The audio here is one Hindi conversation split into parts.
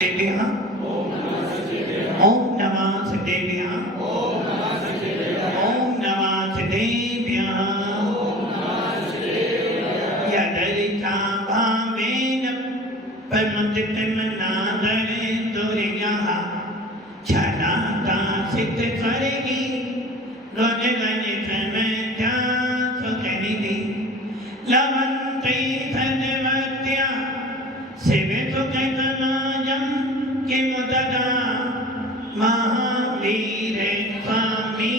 देव्यः ओम नमः सिद्धेभ्यः ओम नमः सिद्धेभ्यः यदरिचा भावेन परमतिमनादरे तुर्यः छलाता सिद्ध स्वर्गी गण गण समध्या सुखनिधि लवन्ते धनवत्या शिवे सुखसमाजं किमुददा महावीर स्वामी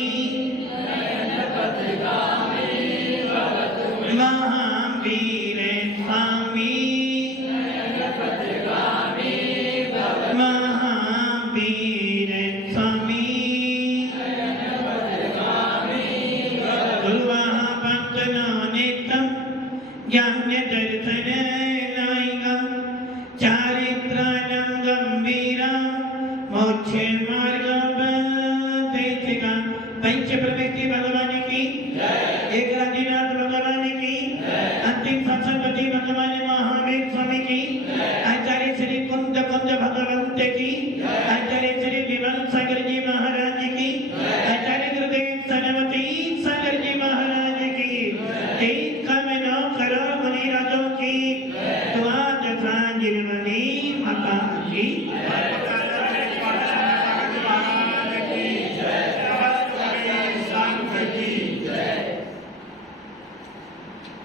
महावीर स्वामी महावीर स्वामी गुरुवाह पंचनो नित्यं ज्ञान दर्शन नायिका चारित्राणं गंभीरा मोक्ष मार्ग देशिका पंच प्रवृत्ति भगवान की एक राजीनाथ भगवान की अंतिम संसदपति भगवान महावीर स्वामी की आचार्य श्री कुंद भगवंत की आचार्य श्री विमल सागर जी महाराज की आचार्य गुरुदेव सरस्वती सागर जी महाराज की तीन कमनो करो मुनिराजों की दुआ जसांजलि माता की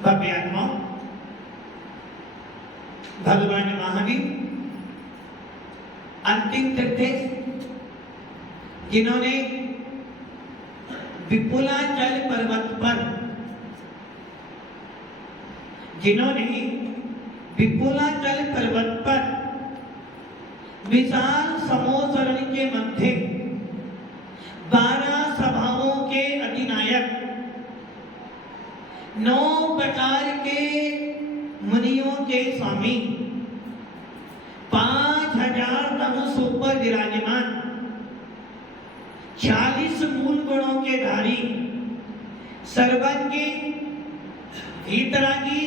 भव्यात्मा भगवान महावीर अंतिम तक थे जिन्होंने विपुलाचल पर्वत पर विशाल समोसरण के मध्य 12 सभाओं के अधिनायक 9 प्रकार के मुनियों के स्वामी 5000 धनुष ऊपर विराजमान 40 मूल गुणों के धारी सर्वज्ञ वीतरागी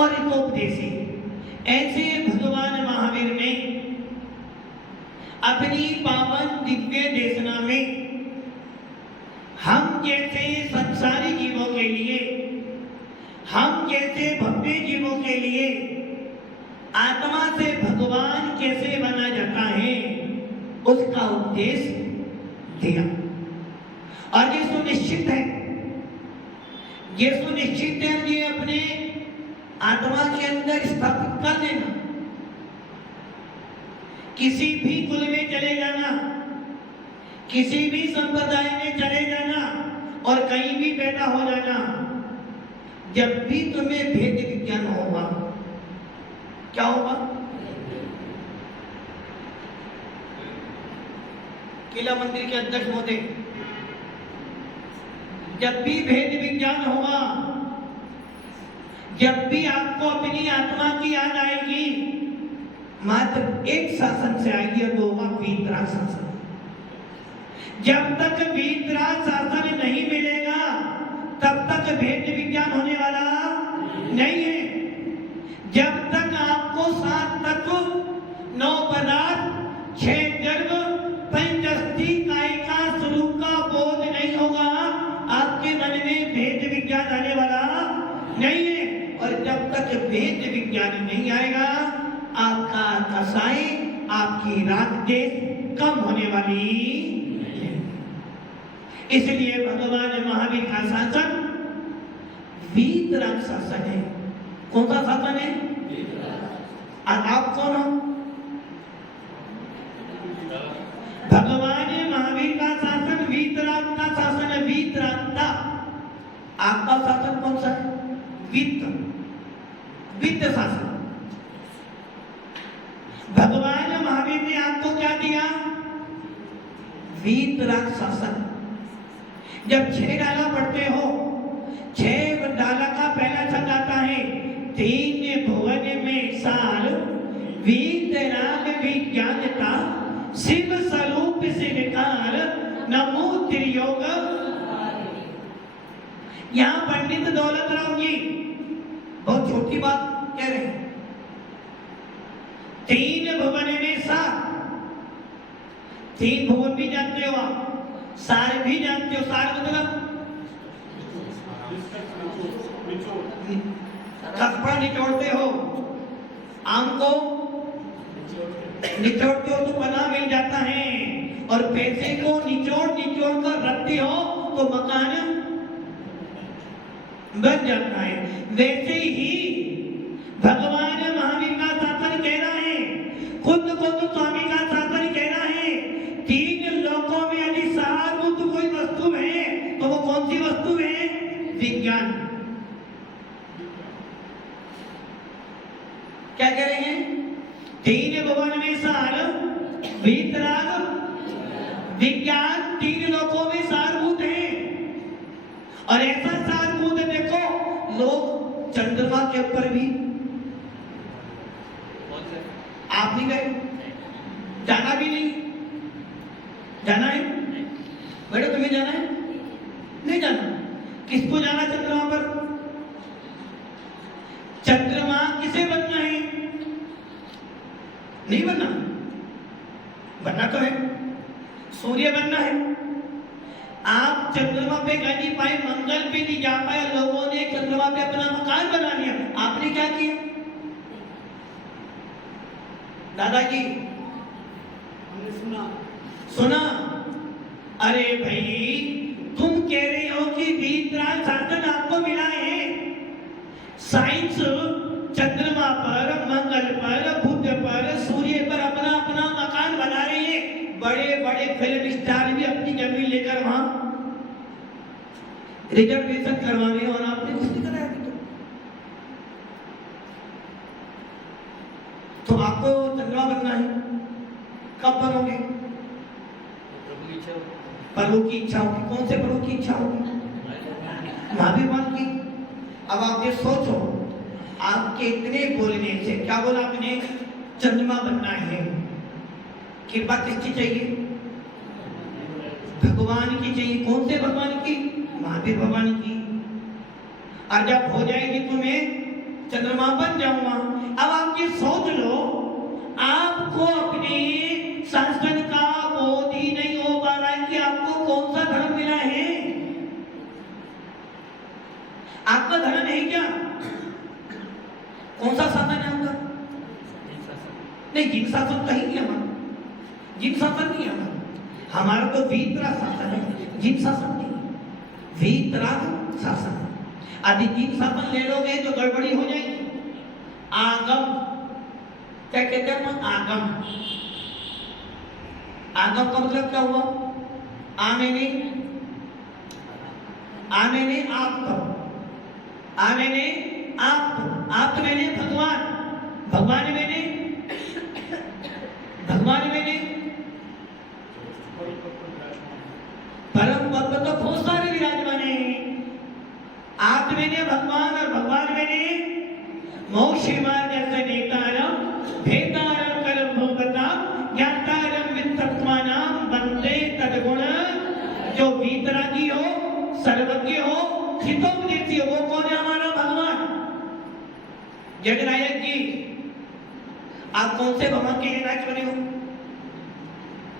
और हितोपदेशी ऐसे भगवान महावीर ने अपनी पावन दिव्य देशना में हम जैसे संसारी जीवों के लिए हम जैसे भव्य जीवों के लिए आत्मा से भगवान कैसे बना जाता है उसका उपदेश दिया। और ये सुनिश्चित है ये अपने आत्मा के अंदर स्थापित कर लेना। किसी भी कुल में चले जाना, किसी भी संप्रदाय में चले जाना और कहीं भी पैदा हो जाना, जब भी तुम्हें भेद विज्ञान होगा, क्या होगा? किला मंदिर के अध्यक्ष महोदय, जब भी भेद विज्ञान होगा, जब भी आपको अपनी आत्मा की याद आएगी, मात्र एक शासन से आएगी और वो होगा वीतराग शासन। जब तक वीतराग शासन नहीं मिलेगा तब तक भेद विज्ञान होने वाला नहीं है। जब तक आपको 7 तत्व 9 पदार्थ 6 गर्भ 5 अस्थि कायिका स्वरूप का बोध नहीं होगा, आपके मन में भेद विज्ञान आने वाला नहीं है। और जब तक भेद विज्ञान नहीं आएगा, आपका कसाई आपकी राग देश कम होने वाली है। इसलिए भगवान महावीर का शासन वीतराग शासन है। कौन सा शासन है? और आप कौन हो? भगवान महावीर का शासन वीतराग का शासन है। वीतरागता आपका शासन कौन सा है? वित्त शासन। भगवान महावीर ने आपको क्या दिया? वीतराग शासन। जब 6 डाला पढ़ते हो, 6 डाला का पहला शब्द आता है 3 भुवन में सार वीतराग विज्ञानता शिव स्वरूप शिवकार नमो त्रियोग। यहाँ पंडित दौलत राम जी बहुत छोटी बात कह रहे हैं। 3 भुवन में सार तीन भुवन भी जानते हो आप, सार भी जानते हो। सार मतलब कपड़ा निचोड़ते हो, आम को निचोड़ते हो तो बना मिल जाता है, और पैसे को निचोड़ निचोड़ कर रखते हो तो मकान बन जाता है। वैसे ही भगवान महावीर का शासन कहना है, खुद को तो स्वामी का शासन कहना है, तीन लोकों में यदि सारभूत कोई वस्तु है तो वो कौन सी वस्तु है? विज्ञान। क्या कह रहे हैं? तीन भुवन में सार, वीतराग, विज्ञान तीन लोकों में सारभूत है। और ऐसा सारभूत देखो, लोग चंद्रमा के ऊपर भी, आप नहीं गए, जाना भी नहीं, जाना है बेटा? तुम्हें जाना है? नहीं जाना। किसको जाना चंद्रमा पर? चंद्रमा किसे बनना है? नहीं बनना, बनना तो है, सूर्य बनना है। आप चंद्रमा पे जा नहीं पाए, मंगल पे नहीं जा पाए, लोगों ने चंद्रमा पे अपना मकान बना लिया। आपने क्या किया दादाजी? हमने सुना। अरे भाई, तुम कह रहे हो कि वीतराग शासन आपको मिला है। साइंस चंद्रमा पर, मंगल पर, बुध पर, सूर्य पर अपना अपना मकान बना रहे हैं। बड़े बड़े फिल्म स्टार भी अपनी जमीन लेकर वहां रिजर्वेशन करवा रहे हैं, और आपने कुछ नहीं कराया। तो आपको चंद्रमा बनना है, कब बनोगे? प्रभु की इच्छा होगी। कौन से प्रभु की इच्छा होगी? महावीर मान की। अब आप ये सोचो, आपके इतने बोलने से, क्या बोला आपने? चंद्रमा बनना है। कृपा किसकी चाहिए? भगवान की चाहिए। कौन से भगवान की? महावीर भगवान की। और जब हो जाएगी तुम्हें चंद्रमा बन जाऊंगा। अब आप ये सोच लो, आपको अपने शासन का बोध ही नहीं हो पा रहा है कि आपको कौन सा धर्म मिला है। आपका धर्म है क्या? कौन सा शासन है आपका? नहीं, जिन शासन कहीं नहीं हमारा, जिन शासन नहीं हमारा, हमारा तो वीतराग शासन है, जिन शासन नहीं, वीतराग शासन। यदि जिन शासन ले लोगे तो गड़बड़ी हो जाएगी। आगम, क्या कहते हैं? आगम। आगम का मतलब क्या हुआ? आ मैंने आप, आ मैंने आप मैंने भगवान, भगवान मैंने परम पद तो बहुत सारे विराजमान हैं। आप मैंने भगवान, और भगवान मैंने मोक्ष मार्ग से नेतारम भेदारम करम भूपता ज्ञातारम वित्तत्मानाम वंदे तद्गुण। जो वीतरागी हो, सर्वज्ञ हो, हितोपदेशी हो, वो कौन है? हमारा भगवान। जगनायक जी, आप कौन से भगवान के नायक बने हो?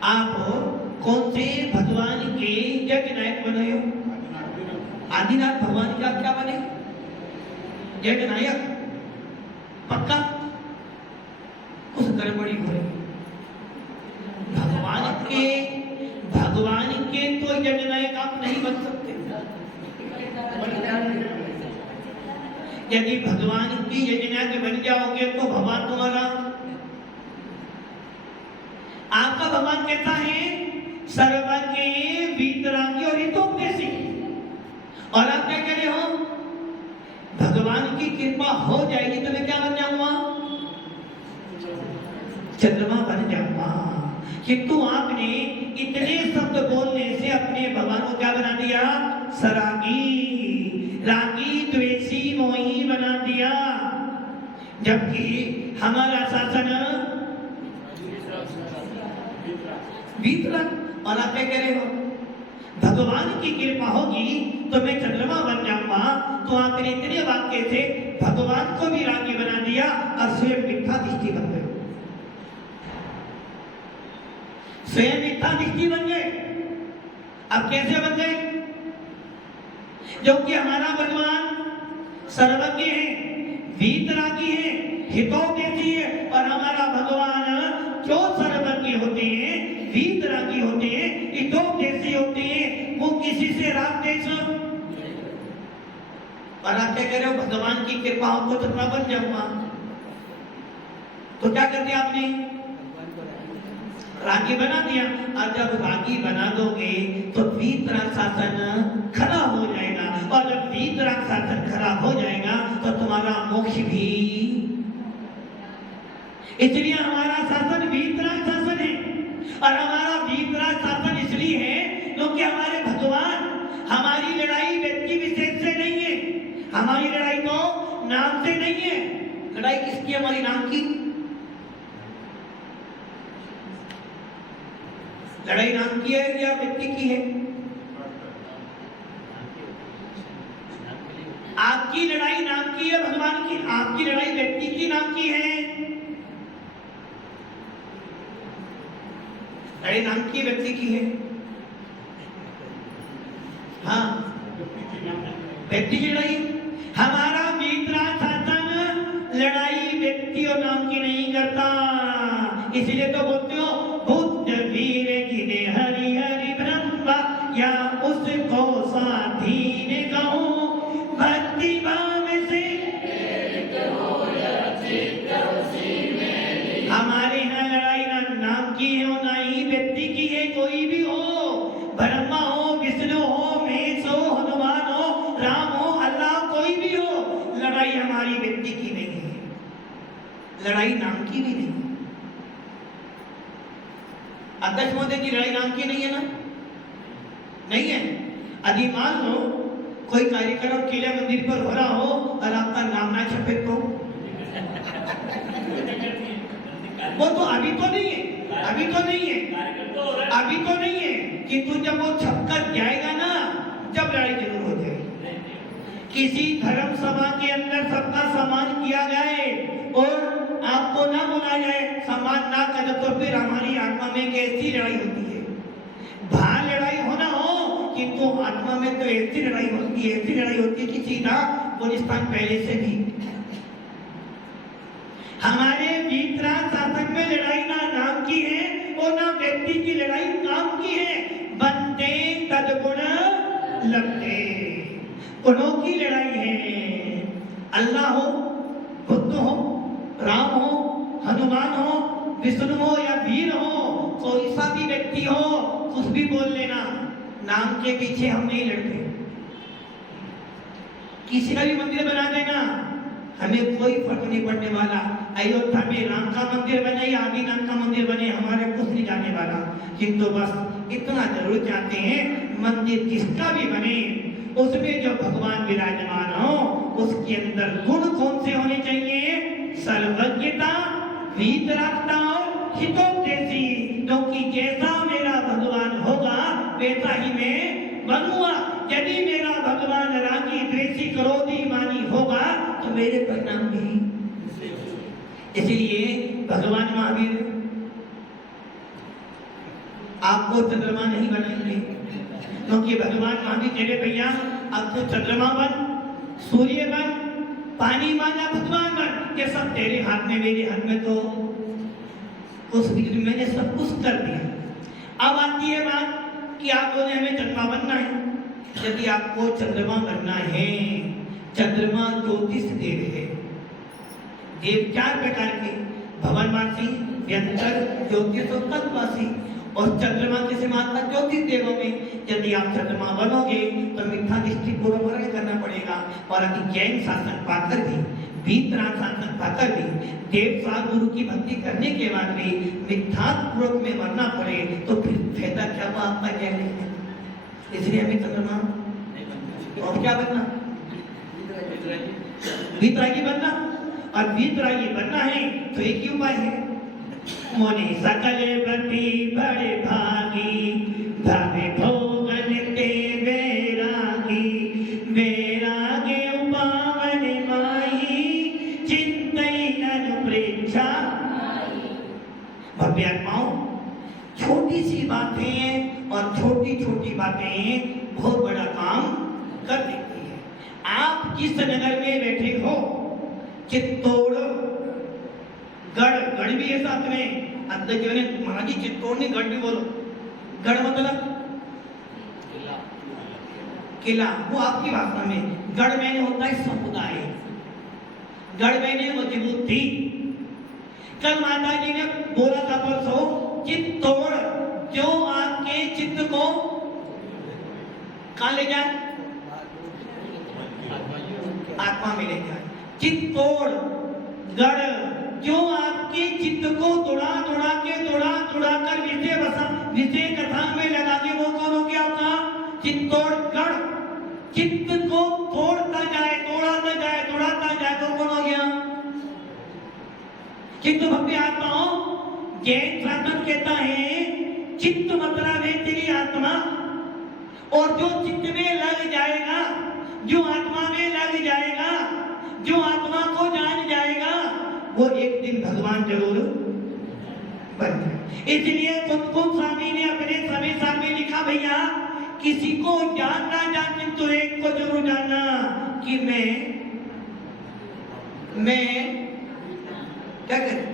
आप कौन से भगवान के जगनायक बने हो? आदिनाथ भगवान का क्या बने? जगनायक। पक्का? कुछ गड़बड़ी हो रही। भगवान के तो जगनायक आप नहीं बन सकते। यदि भगवान की जगनायक बन जाओगे तो भगवान तुम्हारा, आपका भगवान कैसा है? सर्वज्ञ, वीतरागी और हितोपदेशी। और आप क्या कह रहे हो? भगवान की कृपा हो जाएगी तो मैं क्या बन जाऊंगा? चंद्रमा बन जाऊंगा। किंतु आपने इतने शब्द बोलने से अपने भगवान को क्या बना दिया? सरागी, रागी, द्वेषी, मोही बना दिया। जबकि हमारा शासन वीतराग। और आप क्या कह रहे हो? भगवान की कृपा होगी तो मैं चंद्रमा बन जाऊंगा। तो आपने इतने वाक्य से भगवान को भी रागी बना दिया और स्वयं मिथ्या दृष्टि बन गए। स्वयं मिथ्या दृष्टि बन गए। अब कैसे बन गए? क्योंकि हमारा भगवान सर्वज्ञ है, वीतरागी है, हितोपदेशी है, और हमारा भगवान जो सर्वज्ञ होते हैं, वीतरागी होते हैं, हितोपदेशी होते हैं, वो किसी से राग देश। और आप क्या कह रहे हो? भगवान की कृपा हो तो मैं बन जाऊंगा। तो क्या कर दिया आपने? रागी बना दिया। और जब रागी बना दोगे तो वीतराग शासन खड़ा हो जाएगा, और जब वीतराग शासन खड़ा हो जाएगा तो तुम्हारा मोक्ष भी। इसलिए हमारा शासन वीतराग शासन है। और हमारा वीतराग शासन इसलिए है क्योंकि हमारे भगवान, हमारी लड़ाई व्यक्ति विशेष से नहीं है, हमारी लड़ाई तो नाम से नहीं है। लड़ाई किसकी? हमारी नाम की। लड़ाई नाम की है या व्यक्ति की है? आपकी लड़ाई नाम की है, भगवान की। आपकी लड़ाई व्यक्ति की नाम की है। लड़ाई नाम की व्यक्ति की है। हाँ, व्यक्ति की लड़ाई। हमारा वीतराग शासन लड़ाई व्यक्ति और नाम की नहीं करता। इसलिए तो बोलते हो बुद्ध वीर गिने हरि हरि ब्रह्मा, या उसको साथी ने कहो भक्ति भाव से। हमारे यहाँ लड़ाई ना नाम की है और ना ही व्यक्ति की है। कोई भी हो, ब्रह्मा हो, विष्णु हो, महेश हो, हनुमान हो, राम हो, अल्लाह, कोई भी हो, लड़ाई हमारी व्यक्ति की नहीं है, लड़ाई नाम की भी नहीं। अध्यक्ष महोदय की लड़ाई नाम की नहीं है ना? नहीं है। यदि मान लो कोई कार्यक्रम किले मंदिर पर हो रहा हो और आपका नाम ना छपे तो वो तो अभी तो नहीं है, अभी तो नहीं है, अभी तो नहीं है, किंतु जब वो छपकर जाएगा ना, जब लड़ाई जरूर हो जाएगी। किसी धर्म सभा के अंदर सबका सम्मान किया जाए और आपको ना बोला जाए, सम्मान ना करे, तो फिर हमारी आत्मा में कैसी लड़ाई होती है? बाहर लड़ाई होना हो, किंतु आत्मा में तो ऐसी लड़ाई होती है, ऐसी लड़ाई होती है कि सीधा गुलिस्तान पहले से भी। हमारे वीतराग शासन में लड़ाई ना नाम की है और ना व्यक्ति की लड़ाई काम की है। बनते तदगुण लगते, गुणों की लड़ाई है। अल्लाह हो, बुद्ध हो, राम हो, हनुमान हो, विष्णु हो या वीर हो, कोई सा भी व्यक्ति हो, कुछ भी बोल लेना, नाम के पीछे हम नहीं लड़ते। किसी का भी मंदिर बना देना, हमें कोई फर्क नहीं पड़ने वाला। अयोध्या में राम का मंदिर बने या आदिनाथ का मंदिर बने, हमारे कुछ नहीं जाने वाला। किंतु बस इतना जरूर चाहते हैं, मंदिर किसका भी बने, उसमें जो भगवान विराजमान हो, उसके अंदर गुण कौन से होने चाहिए? सर्वज्ञता, वीतरागता और हितोपदेशी। क्योंकि जैसा मेरा भगवान होगा वैसा ही मैं बनूंगा। यदि मेरा भगवान रागी, द्वेषी, क्रोधी, मानी होगा तो मेरे परिणाम भी। इसलिए भगवान महावीर आपको चंद्रमा नहीं बनाएंगे, क्योंकि भगवान महावीर तेरे भैया आपको चंद्रमा बन, सूर्य बन, पानी माना, भगवान बन, ये सब तेरे हाथ में, मेरे हाथ में तो उस मैंने सब कुछ कर दिया। अब आती है बात कि आप बोले हमें चंद्रमा बनना है। यदि आपको चंद्रमा बनना है, चंद्रमा ज्योतिष देव है। देव चार प्रकार के, भवनवासी, व्यंतर, ज्योतिष और तत्ववासी। और चंद्रमा किसे मानता? ज्योतिष देवों में। यदि आप चंद्रमा बनोगे तो मिथ्या दृष्टि पूर्वक करना पड़ेगा। और यदि जैन शासन पाकर भी, वीतराग शासन पाकर भी, देव सार गुरु की भक्ति करने के बाद भी मिथ्या पूर्वक में मरना पड़े तो फिर फायदा क्या हुआ आपका जैन है? इसलिए हमें चंद्रमा और क्या बनना? वीतरागी बनना। और वीतरागी बनना है तो एक ही उपाय है, मोने सकल बती बड़े भागी, भावे भोगन ते बैरागी, बैरागे उपावन माही, चिंतई अनुप्रेक्षा। भव्य आत्माओं, छोटी सी बातें और छोटी छोटी बातें बहुत बड़ा काम कर देती है। आप जिस नगर में बैठे हो, चित्तौड़ गढ़ भी है साथ में, अंदर जो है महाराज जी चित्तौड़ नहीं गढ़ भी बोलो। गढ़ मतलब किला, वो आपकी भाषा में। गढ़ मैंने होता है समुदाय, गढ़ मैंने मजबूती। कल माता जी ने बोला था परसों, चित्तौड़ जो आपके चित्त को कहां ले जाए, आत्मा में ले जाए। चित्तौड़ गढ़ जो आपके चित्त को तोड़ा कर विषय कथा में लगा के, वो कौन हो गया आपका चित्तौड़ गढ़। चित्त को तोड़ता जाए तोड़ाता जाए तो कौन हो गया चित्त भक्ति आत्माओं। जैन शासन कहता है चित्त मतलब है तेरी आत्मा, और जो चित्त में लग जाएगा, जो आत्मा में लग जाएगा, जो आत्मा को जान जाएगा, वो एक दिन भगवान जरूर बन जाए। इसलिए कुमकुम स्वामी ने अपने समय साल में लिखा, भैया किसी को जानना जान तो एक को जरूर जानना कि मैं क्या करें,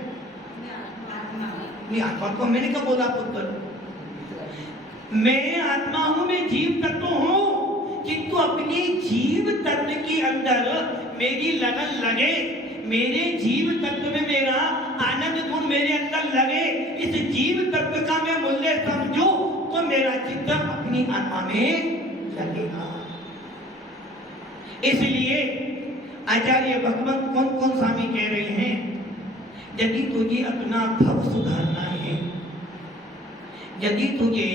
नहीं आत्मा को मैंने कब बोला पुत्र, मैं आत्मा हूं, मैं जीव तत्व हूं, किंतु अपनी जीव तत्व के अंदर मेरी लगन लगे, मेरे जीव तत्व में मेरा आनंद गुण मेरे अंदर लगे, इस जीव तत्व का मैं मूल्य समझूं तो मेरा चित्त अपनी आत्मा में लगेगा। इसलिए आचार्य भगवत कौन स्वामी कह रहे हैं, यदि तुझे अपना भव सुधारना है, यदि तुझे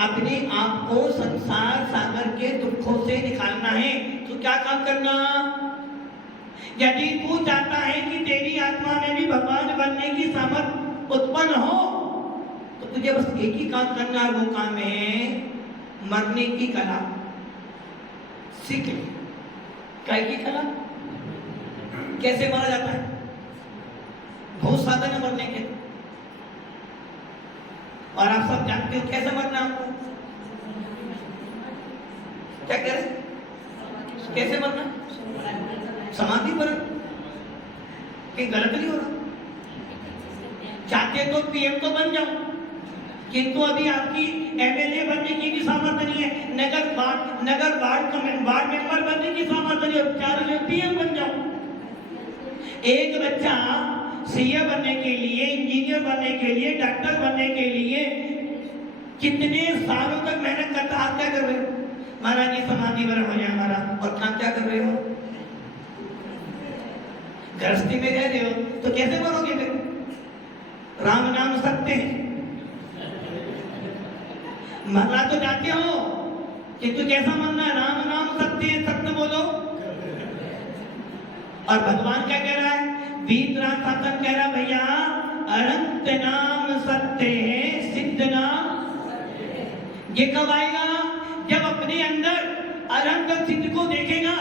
अपने आप को संसार सागर के दुखों से निकालना है, तो क्या काम करना। यदि तू चाहता है कि तेरी आत्मा में भी भगवान बनने की सामर्थ उत्पन्न हो, तो तुझे बस एक ही काम करना है, वो काम है मरने की कला सीख ले। क्या की कला, कैसे मारा जाता है, बहुत साधन है मरने के, और आप सब जानते हो कैसे मरना आपको। क्या कह रहे, कैसे मरना, समाधि पर, कहीं गलत नहीं हो रहा। चाहते तो पीएम तो बन जाओ, किंतु अभी आपकी एमएलए बनने की भी सामर्थ्य नहीं है, नगर वार्ड मेंबर बनने की सामर्थ्य नहीं है, चारों पीएम बन जाओ। एक बच्चा सीए बनने के लिए, इंजीनियर बनने के लिए, डॉक्टर बनने के लिए कितने सालों तक मेहनत करता। आप क्या कर रहे हो, महाराज जी समाधि वरण हो जाए हमारा, और काम क्या कर रहे हो, गृहस्थी में रह रहे हो, तो कैसे मरोगे फिर। राम नाम सत्य है, मरना तो जाते हो, किंतु कैसा मरना है, राम नाम सत्य है, सत्य बोलो। और भगवान क्या कह रहा है, वीतराग शासन कह रहा, भैया अनंत नाम सत्य है, सिद्ध नाम। ये कब आएगा, जब अपने अंदर अनंत सिद्ध को देखेगा।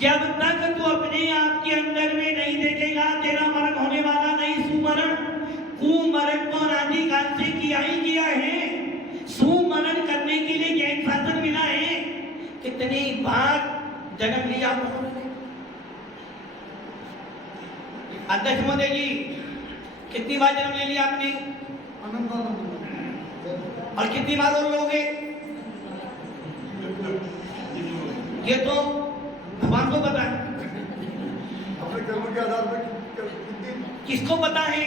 जब तक तू अपने आप के अंदर में नहीं देखेगा, तेरा मरण होने वाला नहीं। सुमरण कुमरण को अनादि काल से किया ही किया है। सुमरण करने के लिए जैन शासन मिला है। कितनी बार जन्म लिया उन्होंने, अध्यक्ष महोदय जी, कितनी बार जन्म ले लिया आपने, और कितनी बार और लोगे। ये तो भगवान को पता है, अपने कर्म के आधार पर किसको पता है।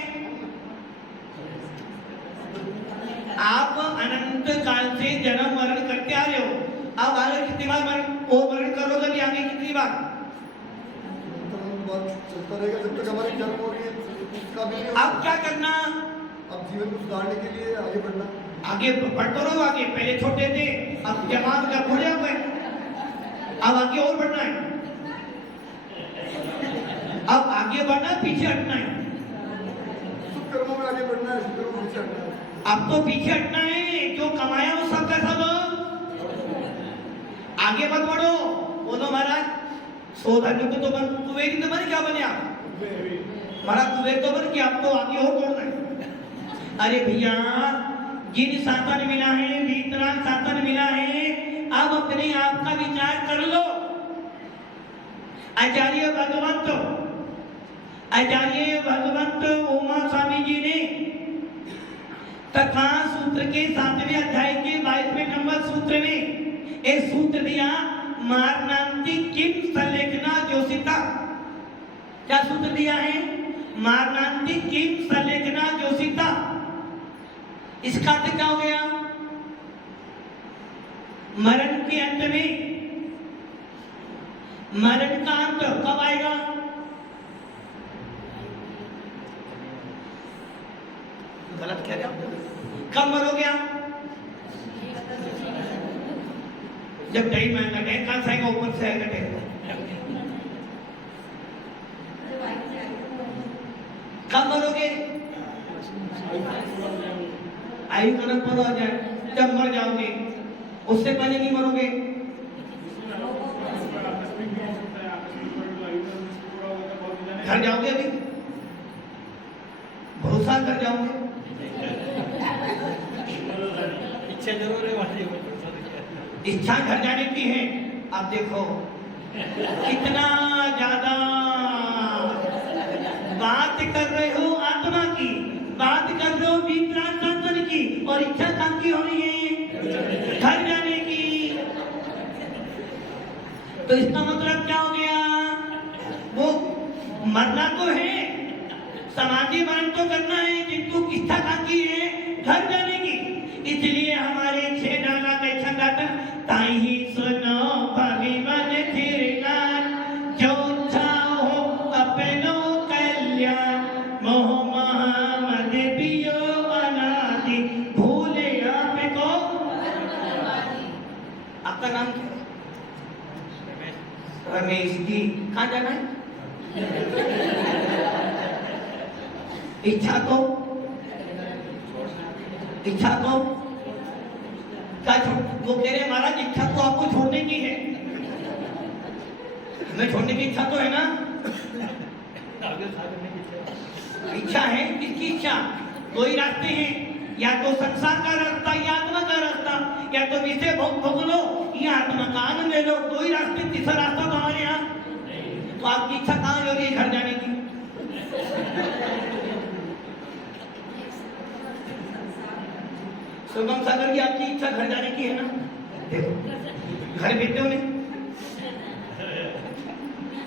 आप अनंत काल से जन्म मरण करते आ रहे हो, अब आगे कितनी बार मरण करोगे, भी आगे कितनी बार चलता रहेगा जब तक हमारी जन्म हो रही है। अब क्या करना, अब जीवन को सुधारने के लिए आगे बढ़ना, आगे बढ़ते रहो। आगे पहले छोटे थे, अब जवान का बूढ़े हो गए, अब आगे और बढ़ना है। अब आगे बढ़ना, पीछे हटना है, कर्मों में आगे बढ़ना है, पीछे हटना है। अब तो पीछे हटना है, जो कमाया वो सबका सब आगे मत बढ़ो। बोलो महाराज, सोधन को तो बन, कुबेर तो बन, क्या बने आप महाराज, कुबेर तो बन के आप तो आगे और बढ़ना है। अरे भैया, जिन शासन मिला है, वीतराग शासन मिला है, अब अपने आप का विचार कर लो। आचार्य भगवंत उमा स्वामी जी ने तथा सूत्र के 7वें अध्याय के 22वें नंबर सूत्र में एक सूत्र दिया, मारणांति किम सलेखना जोशिता। क्या सूत्र दिया है? मारणांति किम सलेखना जोशिता। इसका अर्थ क्या हो गया? मरण के अंत में, मरण का अंत कब आएगा? गलत कह रहे हो? कब मरोगे आप? जब दही में कटे, कहां से आएगा? ऊपर से आएगा कटे। कब मरोगे? आयु का नंबर आ जाए, जब मर जाओगे। उससे पहले नहीं मरोगे। घर जाओगे? अभी भरोसा कर जाओगे? इच्छा जरूर है, इच्छा घर जाने की है। अब देखो कितना ज्यादा बात कर रहे हो आत्मा की, बात कर रहे हो वीतराग शासन की, और इच्छा कहाँ की हो रही है? घर जाने की। तो इसका मतलब क्या हो गया? वो मरना तो है, समाधि मरण तो करना है, किंतु इच्छा कहाँ की है? घर जाने की। इसलिए हमारे 6 डाला का छंदाता ताही सुनो भगवान थिरलाल, जो चाहो अपनो कल्याण, मोह मोहम्मद पियो अनादि, भूले आपको। आपका नाम क्या है? रमेश जी। कहाँ जाना है? इच्छा को क्या वो कह रहे महाराज, इच्छा तो आपको छोड़ने की है। हमें छोड़ने की इच्छा तो है ना? इच्छा है, किसकी इच्छा? दो ही रास्ते हैं, या तो संसार का रास्ता या आत्मा का रास्ता, या तो विषय भोग लो या आत्मा का आनंद ले लो। दो ही रास्ते, तीसरा रास्ता तो हमारे यहाँ। तो आपकी इच्छा कहाँ हो रही है घर जाने की? शुभम सागर की आपकी इच्छा घर जाने की है ना? देखो घर भेजते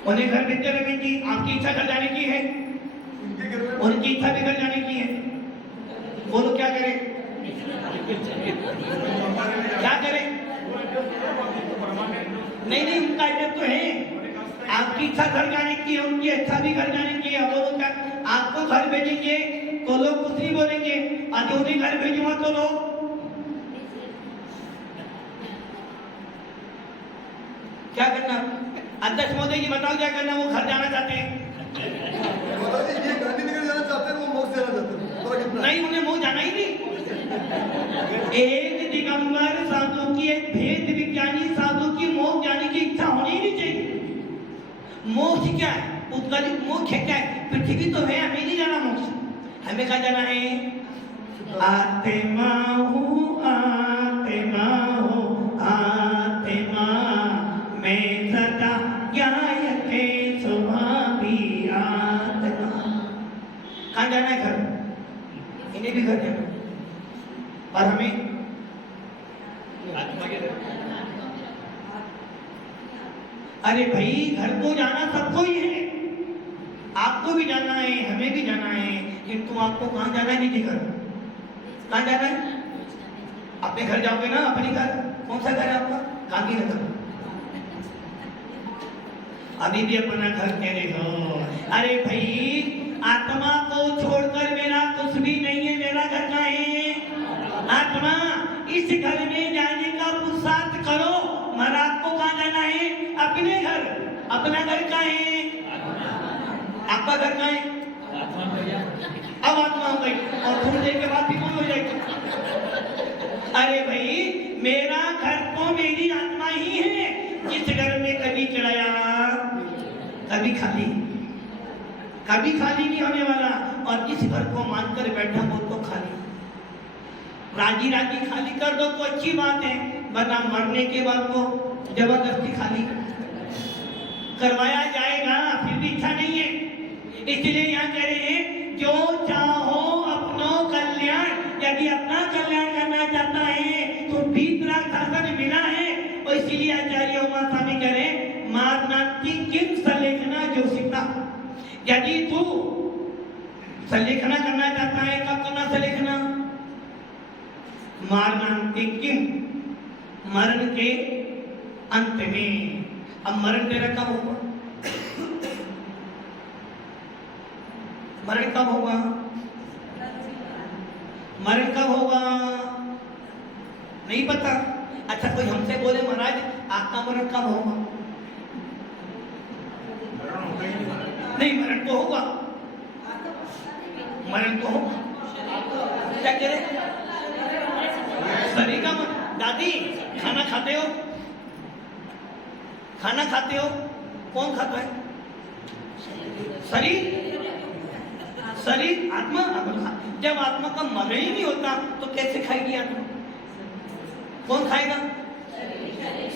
उन्हें घर भेजते रवि जी, आपकी इच्छा घर जाने की है, उनकी इच्छा भी घर जाने की है। बोलो क्या करें? क्या करें? नहीं, उनका आइडिया तो है, आपकी इच्छा घर जाने की है, उनकी इच्छा भी घर जाने की है। बोलो क्या? आपको घर भेजेंगे तो लोग कुछ नहीं बोलेंगे, और जो नहीं घर भेजूंगा तो लोग क्या करना? अध्यक्ष महोदय जी बताओ क्या करना? वो घर जाना चाहते हैं। ये घर नहीं निकल जाना चाहते हैं, वो मोक्ष जाना चाहते हैं। नहीं, उन्हें मोक्ष जाना ही नहीं। एक दिगंबर साधु की, एक भेद विज्ञानी साधु की मोक्ष जाने की इच्छा होनी ही नहीं चाहिए। मोक्ष क्या है? उद्गलित मोक्ष क्या है? पृथ्वी तो है, हमें नहीं जाना मोक्ष। हमें कहाँ जाना है? आत्मा हूँ, आत्मा हूँ, आत्मा मैं सदा ज्ञायते स्वभावी आत्मा। कहाँ जाना है? घर। इन्हें भी घर जाना, और हमें आत्मा के। अरे भाई, घर को जाना सबको ही है, आपको भी जाना है, हमें भी जाना है, किंतु आपको कहाँ जाना है? निजी घर। कहाँ जाना है? अपने घर जाओगे ना? अपने घर। कौन सा घर है आपका? गांधीनगर। अभी भी अपना घर कह रहे हो? अरे भाई, आत्मा को छोड़कर मेरा कुछ भी नहीं है। मेरा घर कहाँ है? आत्मा। इस घर में जाने का पुरुषार्थ करो। मगर आपको कहाँ जाना है? अपने घर। अपना घर कहाँ है? आपका घर कहाँ है? अब आत्मा हो गई, और थोड़ी देर के बाद भी कौन हो जाएगी? अरे भाई, मेरा घर तो मेरी आत्मा ही है। जिस घर में कभी चढ़ाया, कभी खाली नहीं होने वाला, और जिस घर को मानकर बैठा वो तो खाली। राजी राजी खाली कर दो तो अच्छी बात है, वरना मरने के बाद तो जबरदस्ती खाली करवाया जाएगा, फिर भी इच्छा नहीं है। इसलिए यहाँ कह रहे हैं जो चाहो अपनो कल्याण, यदि अपना कल्याण करना चाहता है तो भीतरा शासन मिला है। और इसीलिए आचार्य उमा स्वामी कह रहे हैं मारनाती किम सलेखना जोशिता, यदि तू सलेखना करना चाहता है, कब करना सलेखना? मारनाती किम, मरण के अंत में। अब मरण तेरा कब होगा? मरण कब होगा? मरण कब होगा नहीं पता। अच्छा कोई हमसे बोले महाराज आपका मरण कब होगा? नहीं, मरण तो होगा, मरण तो होगा। क्या कह रहे? शरीर का मरण। दादी खाना खाते हो? खाना खाते हो? कौन खाता है? शरीर, शरीर, आत्मा। जब आत्मा का मरण ही नहीं होता तो कैसे खाएगी आत्मा? कौन खाएगा?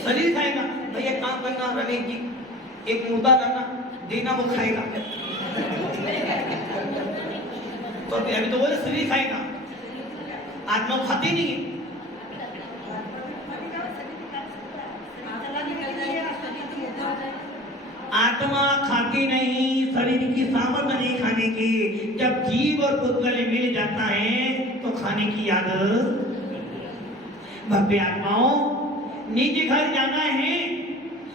शरीर खाएगा। भैया काम करना रमेश जी, एक मुर्दा लाना देना, वो खाएगा। तो अभी तो बोले शरीर खाएगा, आत्मा खाती नहीं है। आत्मा खाती नहीं, शरीर की सामर्थ्य नहीं खाने की। जब जीव और पुद्गल मिल जाता है तो खाने की आदत। भव्य आत्माओं, निज घर जाना है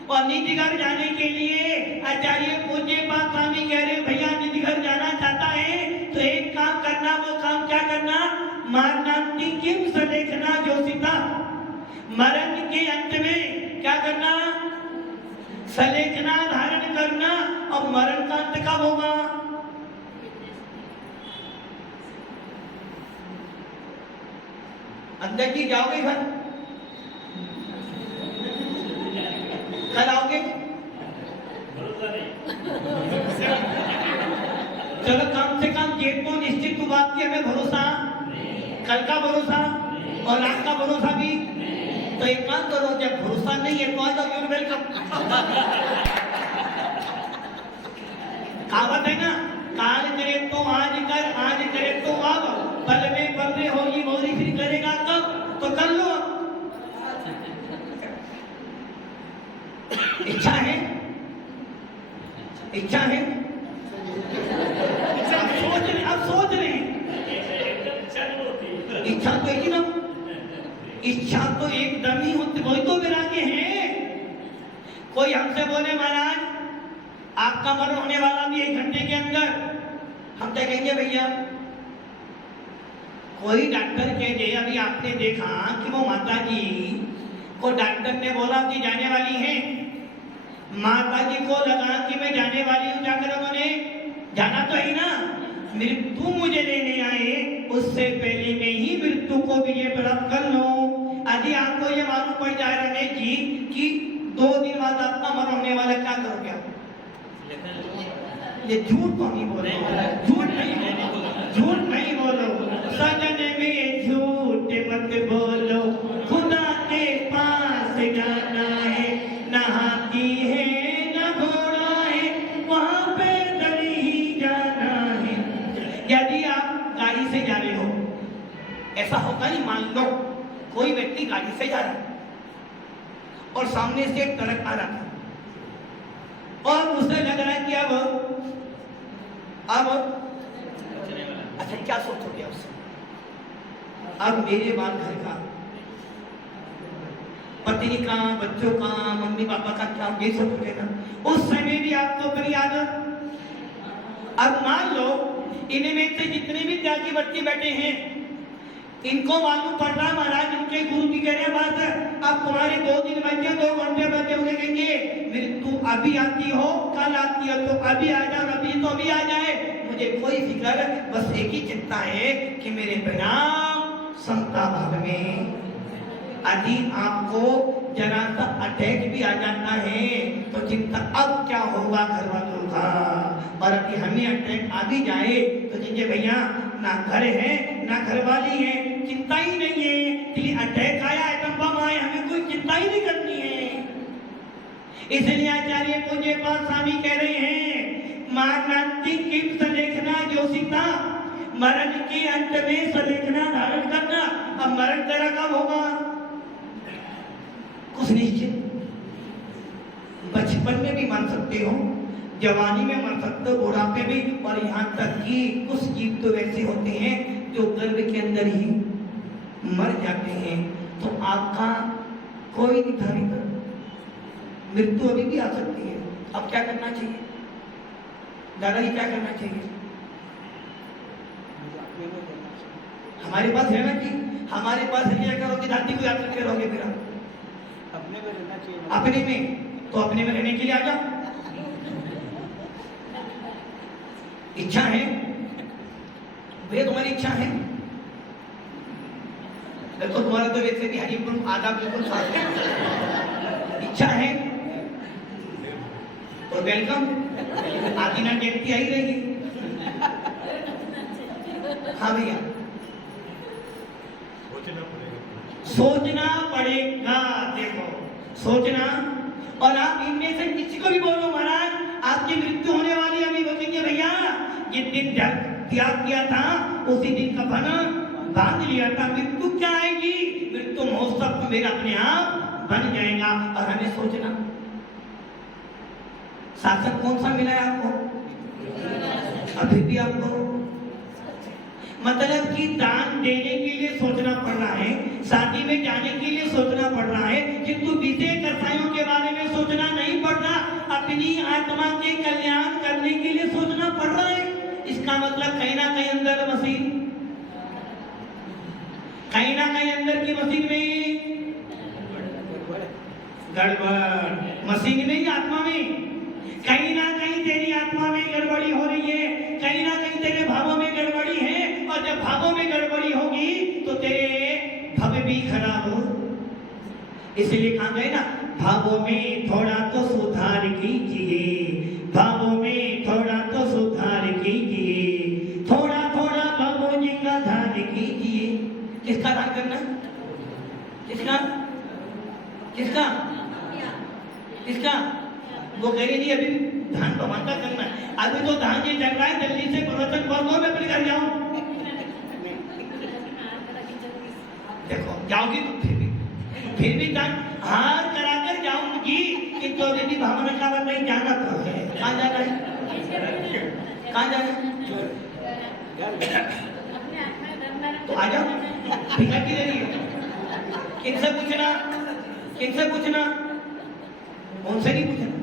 और निज घर जाने के लिए आचार्य पूज्य पाद स्वामी कह रहे भैया निज घर जाना चाहता है तो एक काम करना, वो काम क्या करना? मारनांति किम सलेखना जोशिता, मरण के अंत में क्या करना? सलेखना धारण करना। और मरण का अंत कब होगा? अंदर जी जाओगे घर? कल आओगे? चलो कम से कम ये तो निश्चित बात की हमें भरोसा, कल का भरोसा और रात का भरोसा भी। तो एक काम करो, जब भरोसा नहीं है तो आ जाओ, यूर वेलकम। कहावत है ना, काल करे तो आज कर, आज करे तो अब, पल में होगी मोरी, फिर करेगा कब? तो कर लो। इच्छा है, इच्छा है, अब सोच रहे हैं। इच्छा तो एक ही ना, इच्छा तो एकदम ही होती, वही तो विरागे हैं। कोई हमसे बोले महाराज आपका मरण होने वाला भी 1 घंटे के अंदर, हम तो कहेंगे भैया कोई डॉक्टर कह दे। अभी आपने देखा कि वो माता जी को डॉक्टर ने बोला कि जाने वाली है, माता जी को लगा कि मैं जाने वाली हूँ, जाकर उन्होंने जाना तो है ना, मृत्यु मुझे लेने आए, उससे पहले मैं ही मृत्यु को भी ये प्राप्त कर लूं। यदि आपको ये मालूम पड़ जाए रमेश जी कि 2 दिन बाद आपका मरण होने वाला, क्या करोगे आप? ये झूठ तो नहीं बोलो, झूठ नहीं बोलो, झूठ नहीं बोलो, सजन में झूठ मत बोलो, खुदा के पास जाना है, न हाथी है न घोड़ा है, वहां पे पैदल ही जाना है। यदि आप गाड़ी से जा रहे हो, ऐसा होगा नहीं, मान लो कोई व्यक्ति गाड़ी से जा रहा है और सामने से एक ट्रक आ रहा था और उसे लग रहा है कि अब अच्छा क्या सोचोगे उससे? अब मेरे बाद घर का, पत्नी का, बच्चों का, मम्मी पापा का क्या, ये सोचोगे ना? उस समय भी आपको अपनी आदत। अब मान लो इनमें से जितने भी त्यागी बच्चे बैठे हैं, इनको मालूम पड़ रहा महाराज इनके गुरु जी कह रहे बात, अब तुम्हारे 2 दिन बचे, 2 घंटे बचे, उन्हें कहेंगे मृत्यु अभी आती हो, कल आती हो, तो अभी आ जाओ, अभी तो अभी आ जाए, मुझे कोई फिक्र, बस एक ही चिंता है कि मेरे परिणाम समता भाग में। यदि आपको जरा सा अटैक भी आ जाता है तो चिंता अब क्या होगा घर वालों का, और यदि हमें अटैक आ भी जाए तो जिनके भैया ना घर है ना घरवाली है, चिंता चिंता ही नहीं है, इसलिए अटैक आया, एटम बम आए, हमें कोई चिंता ही नहीं करनी है। इसलिए आचार्य पूज्य पाद स्वामी कह रहे हैं, मारणांतिक किम सलेखना जोशिता, मरण के अंत में सलेखना धारण करना। अब मरण तेरा कब होगा? कुछ निश्चित, बचपन में भी मर सकते हो, जवानी में मर सकते हो, बुढ़ापे में, और यहाँ तक कि कुछ जीव तो वैसे होते हैं जो गर्भ के अंदर ही मर जाते हैं। तो आपका कोई निर्धारित मृत्यु अभी भी आ सकती है। अब क्या करना चाहिए दादाजी, क्या करना चाहिए? हमारे पास रहना चाहिए, हमारे पास रहना करोगे, दादी को याद करके रहोगे, फिर अपने में रहना चाहिए। अपने में, तो अपने में रहने के लिए आ जाओ। इच्छा है भैया, तुम्हारी इच्छा है? देखो तुम्हारा तो वैसे भी हरिपुर आधा बिल्कुल साथ है। इच्छा है तो वेलकम, आधी ना टेकती आई रहेगी। हाँ भैया, सोचना पड़ेगा। देखो सोचना, और आप इनमें से किसी को भी बोलो महाराज आपकी मृत्यु होने वाली, अभी बोलेंगे भैया जिस दिन त्याग किया था उसी दिन कफन बांध लिया था। मृत्यु क्या आएगी? मृत्यु महोत्सव तो मेरा अपने आप बन जाएगा। और हमें सोचना, शासन कौन सा मिला है आपको? अभी भी आपको मतलब कि दान देने के लिए सोचना पड़ रहा है, शादी में जाने के लिए सोचना पड़ रहा है, किंतु विषय कसायों के बारे में सोचना नहीं पड़ रहा, अपनी आत्मा के कल्याण करने के लिए सोचना पड़ रहा है। इसका मतलब कहीं ना कहीं अंदर मशीन, कहीं ना कहीं अंदर की मशीन में गड़बड़, मशीन में ही आत्मा में कहीं ना कहीं तेरी आत्मा में गड़बड़ी हो रही है, कहीं ना कहीं तेरे भावों में गड़बड़ी है। और जब भावों में गड़बड़ी होगी तो तेरे भव भी खराब हो। इसलिए कहा गया ना, भावों में थोड़ा तो सुधार कीजिए, भावों में थोड़ा तो सुधार कीजिए, थोड़ा थोड़ा भावों जी का ध्यान कीजिए। किसका ध्यान करना? किसका किसका किसका? वो कह रही थी अभी धान भगवान का करना है, अभी तो धान ये चल रहा है, जल्दी से प्रवचन पढ़ लो, मैं अपने घर जाऊं। देखो जाओगी तो फिर भी दान हार कराकर जाऊंगी, कि तो अभी भी भावना का बात नहीं, जाना तो है। कहाँ जाना है? कहाँ जाना है? तो आ जाओ, भिखा की दे रही है। किनसे पूछना? किनसे पूछना? उनसे नहीं पूछना।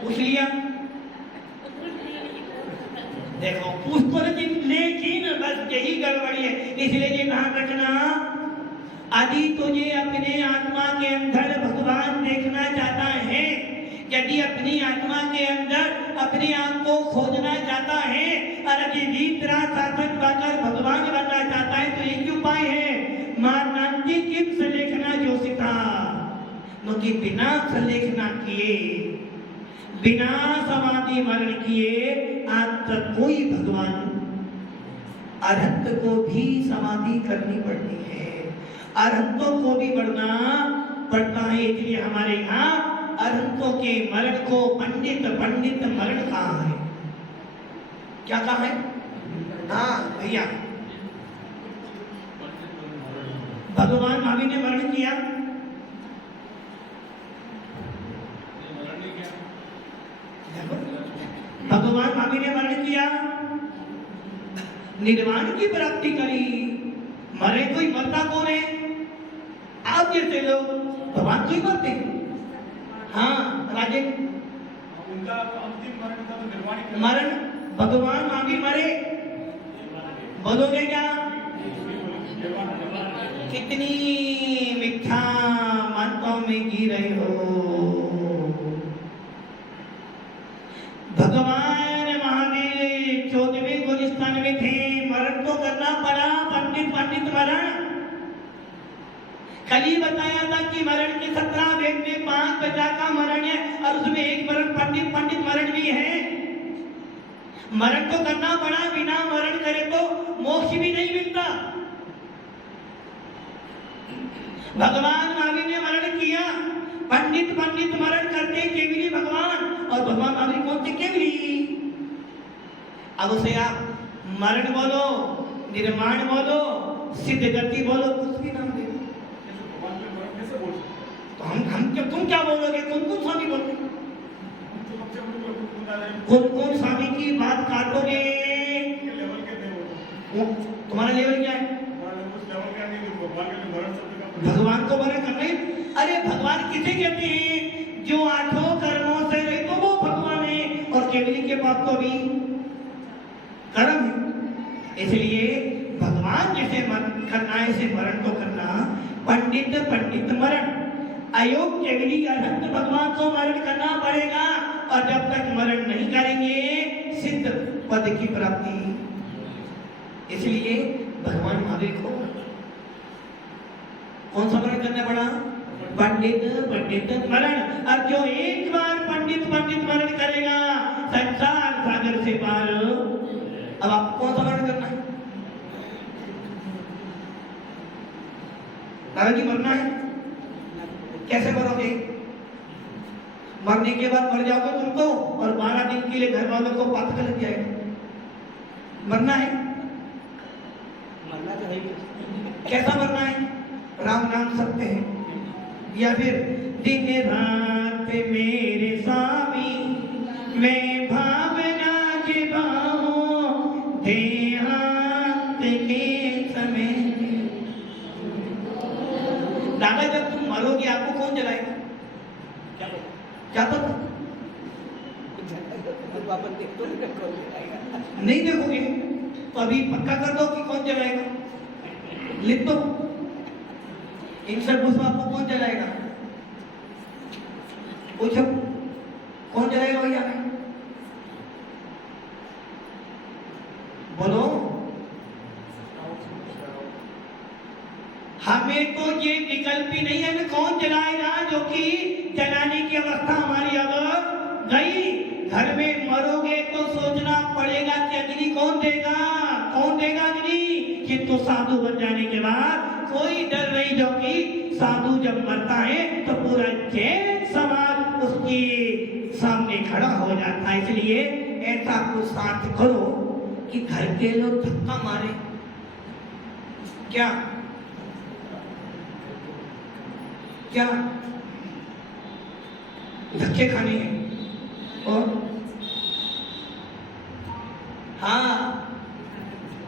पूछ लिया, देखो पूछ तो लेकिन बस यही गड़बड़ी है। इसलिए ये ध्यान रखना, यदि तुझे अपने आत्मा के अंदर भगवान देखना चाहता है, यदि अपनी आत्मा के अंदर अपने आप को खोजना चाहता है, और यदि वीतराग शासन पाकर भगवान बनना चाहता है, तो एक ही उपाय है, मारणांतिक किम सलेखना जोशिता, क्योंकि बिना सलेखना किए, बिना समाधि मरण किए आज तक कोई भगवान, अरहंत को भी समाधि करनी पड़ती है, अरहंतों को भी बढ़ना पड़ता है। इसलिए हमारे यहाँ अरहंतों के मरण को पंडित पंडित मरण कहा है। क्या कहा है? हाँ भैया, भगवान महावीर ने मरण किया, भगवान महावीर ने मरण किया, निर्वाण की प्राप्ति करी। मरे कोई मरता कौन है? आप जैसे लोग, भगवान कोई मरते। हाँ राजे, उनका अंतिम मरण था तो निर्वाण ही मरण भगवान महावीर मरे, बोलोगे क्या? कितनी मिथ्या मान्यताओं में जी रहे हो। भगवान महावीर 14वें गुलिस्तान में थे, मरण तो करना पड़ा, पंडित पंडित मरण। कल ही बताया था कि मरण के 17 वेद में 5 प्रकार का मरण है, और उसमें एक मरण पंडित पंडित मरण भी है। मरण तो करना पड़ा, बिना मरण करे तो मोक्ष भी भगवान महावीर ने मरण किया, पंडित मरण करते केवली भगवान, और भगवान महावीर कौन थे? केवली। अब उसे आप मरण बोलो, निर्माण बोलो, सिद्ध गति बोलो, कुछ भी नाम दे दो। भगवान के मरण कैसे बोल सकते? तो हम तुम क्या बोलोगे? कौन स्वामी बोलोगे? कौन कौन स्वामी की बात काटोगे? लेवल के थे वो? तुम्हारा लेवल क्या है? हमारा उस लेवल का नहीं, भगवान के लिए मरण शब्द का भगवान को मरण करने? अरे भगवान किसे कहते हैं? जो आठों कर्मों से रहित, तो वो भगवान है, और केवली के पास तो अभी कर्म है। इसलिए भगवान जिसे मरण करना है, इसे मरण तो करना। पंडित मरण, अयोग केवली अनंत भगवान को मरण करना पड़ेगा, और जब तक मरण नहीं करेंगे सिद्ध पद की प्राप्ति। इसलिए भगवान महावीर को कौन सा मरण करना पड़ा? पंडित मरण। और जो एक बार पंडित मरण करेगा, संसार सागर से पार। अब आपको कौन सा मरण करना है? दादाजी मरना है? कैसे मरोगे? मरने के बाद मर जाओगे तुम तो, और 12 दिन के लिए घर वालों को पता लग जाएगा। मरना है? मरना तो है। कैसा मरना है? राम नाम सत्य है, या फिर दिन रात मेरे स्वामी मैं भावना जिबाऊं देहांत के समय। दादा जब तुम मरोगे आपको कौन जलाएगा? क्या पता? अपन देखो नहीं देखोगे तो अभी पक्का कर दो कि कौन जलाएगा। लिख दो, इंसर्ट पूछो आपको कौन जलाएगा? पूछो कौन जलाएगा भैया? बोलो। हमें तो ये विकल्प ही नहीं है, हमें कौन जलाएगा, जो कि जलाने की अवस्था हमारी अब गई। घर में मरोगे तो सोचना पड़ेगा कि अग्नि कौन देगा? कौन देगा अग्नि? किंतु साधु बन जाने के बाद कोई डर नहीं, जो कि साधु जब मरता है तो पूरा जैन समाज उसके सामने खड़ा हो जाता है। इसलिए ऐसा पुरुषार्थ करो कि घर के लोग धक्का मारे। क्या क्या धक्के खाने हैं? और हाँ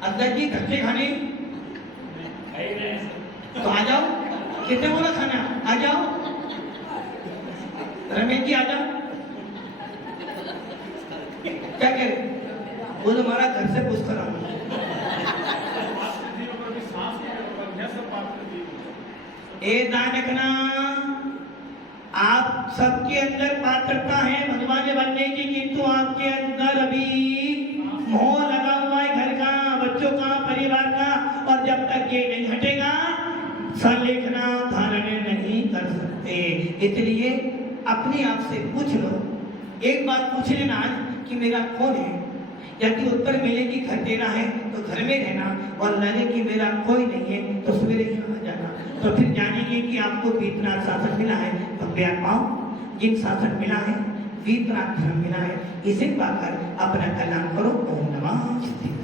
अंदर जी धक्के खाने तो आ जाओ। कितने बोला खाना? आ जाओ रमेश जी, आ जाओ। क्या कह रहे? बोलो महाराज घर से पूछ कर आऊंगा। ए दानकना, आप सबके अंदर पात्रता है भगवान बनने की, किंतु आपके अंदर अभी मोह लगा हुआ है घर का, बच्चों का, परिवार का, और जब तक ये नहीं हटेगा सलेखना धारण नहीं कर सकते। इसलिए अपने आप से पूछ लो, एक बात पूछ लेना आज कि मेरा कौन है। यदि उत्तर मिले कि घर देना है तो घर में रहना, और लगे कि मेरा कोई नहीं है तो सवेरे यहाँ आ जाना। तो फिर जानेंगे कि आपको वीतराग शासन मिला है, तो प्यार पाओ। जिन शासन मिला है, वीतराग धर्म मिला है, इसे पाकर अपना कल्याण करो। ओम नमः शिवाय।